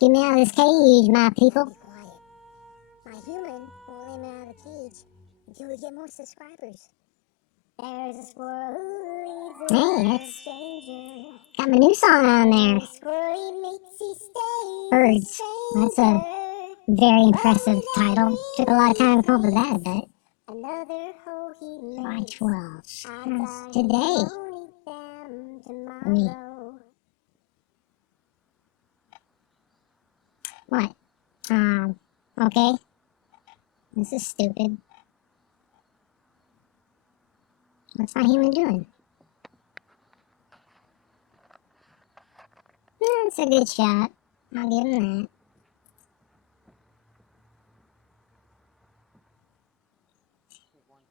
Get me out of this cage, my people. Be quiet. My human won't let me out of the cage until we get more subscribers. There's a squirrel who leads a stranger. Got my new song on there. Birds. That's a very impressive title. Took a lot of time to come up with that, but July 12th. That's today. Me. What? Okay. This is stupid. What's my human doing? That's a good shot. I'll give him that.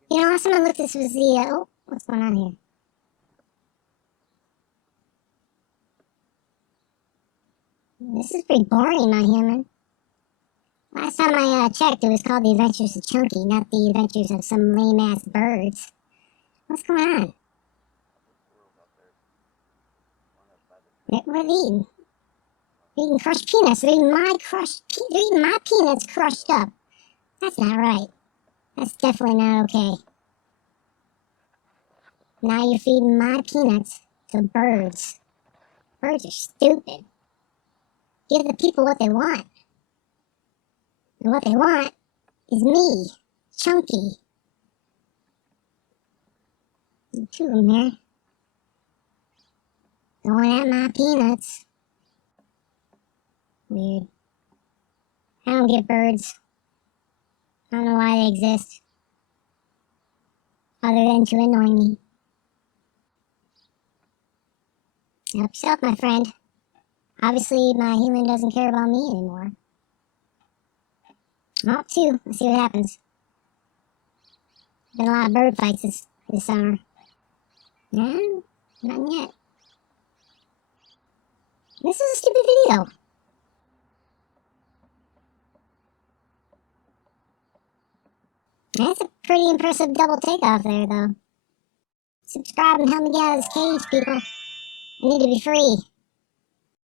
You know, last time I looked, this was the, oh, what's going on here? This is pretty boring, my human. Last time I checked, it was called The Adventures of Chunky, not The Adventures of some lame-ass birds. What's going on? What are they eating? They're eating crushed peanuts. They're eating my peanuts crushed up. That's not right. That's definitely not okay. Now you're feeding my peanuts to birds. Birds are stupid. Give the people what they want. And what they want is me, Chunky. There's two of them there. Going at my peanuts. Weird. I don't get birds. I don't know why they exist. Other than to annoy me. Help yourself, my friend. Obviously, my human doesn't care about me anymore. Oh, two. Let's see what happens. Been a lot of bird fights this summer. No, not yet. This is a stupid video. That's a pretty impressive double takeoff there, though. Subscribe and help me get out of this cage, people. I need to be free.